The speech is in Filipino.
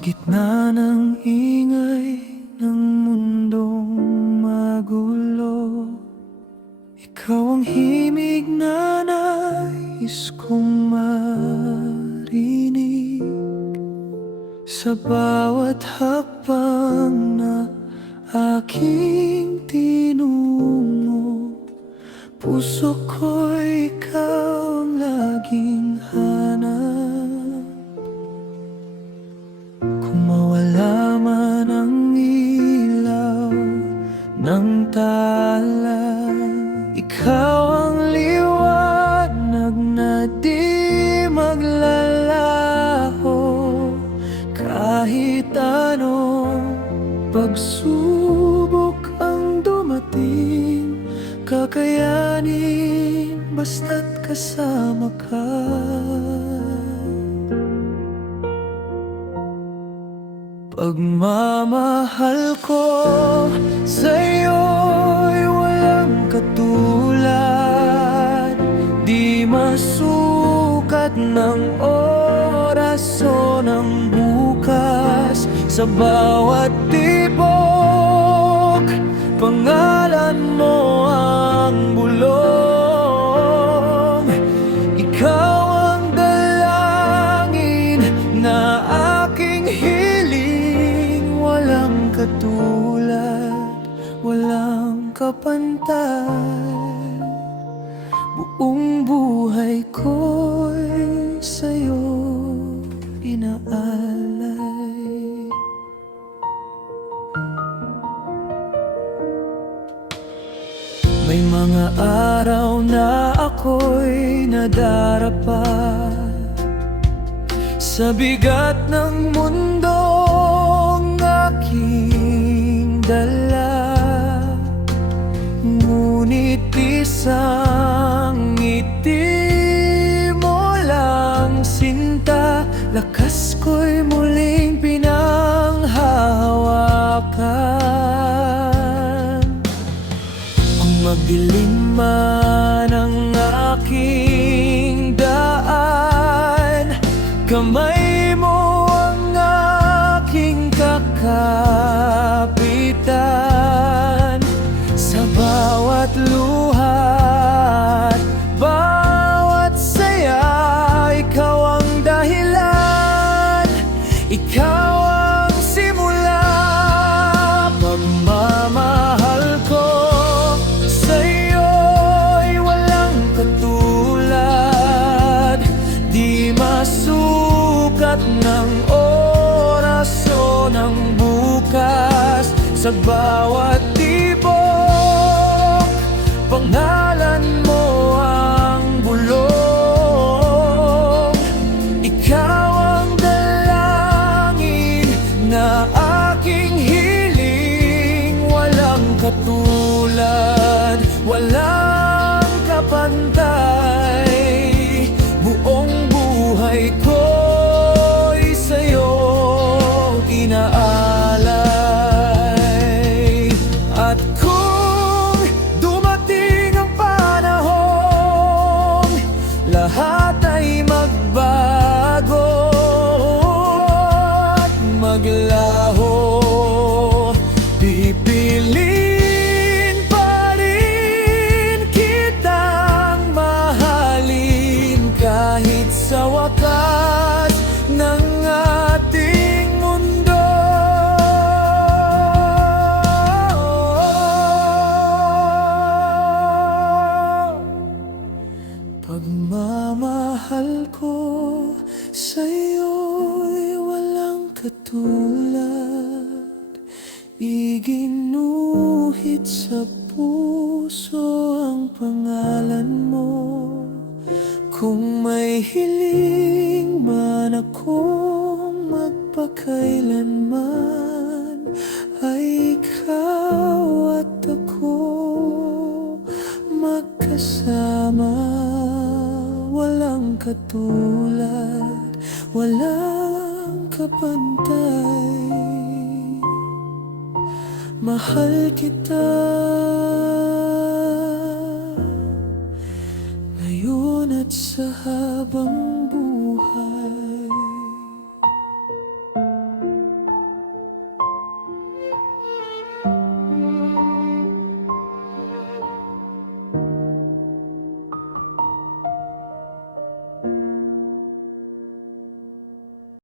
gitna ng ingay ng mundong magulo, ikaw ang himig na nais kong marinig. Sa bawat hakbang na aking tinungo, puso ko'y ikaw ang laging hanap. Kung mawala man ang ilaw ng tala, ikaw ang liwanag na di maglalaho. Kahit anong pagsubok ang dumating, kakayanin basta't kasama ka. Pagmamahal ko sa'yo'y walang katulad, di masukat ng oras o ng bukas. Sa bawat tibok, pangalan mo ang bulong. Ikaw ang dalangin na aking hiling. Walang katulad, walang kapantay. Buong buhay ko'y sa'yo inaalay. May mga araw na ako'y nadarapa sa bigat ng mundong aking dala. Ngunit isang ngiti mo lang sinta, lakas ko'y muling pinanghahawakan. Kung magdilim man ang aking daan, kamay mo ang aking kakapitan. Sa bawat luha at bawat saya, ikaw ang dahilan, ikaw ang simula. Pagmamahal ko sa'yo'y walang katulad, di masukat ng oras o ng bukas. Sa bawat tibok, pangalan mo ang bulong. Ikaw ang dalangin na aking hiling. Walang katulad, walang kapantay. Buong buhay ko'y sa'yo inaalay. At kung dumating ang panahong lahat ay magbago at maglaho, pipiliin pa rin kitang mahalin kahit sa wakas ng ating mundo. Pagmamahal ko sa'yo'y walang katulad, iginuhit sa puso ang pangalan mo. Kung may hiling man akong magpakailanman, ay ikaw at ako magkasama. Walang katulad, walang kapantay. Mahal kita ngayon at sa habang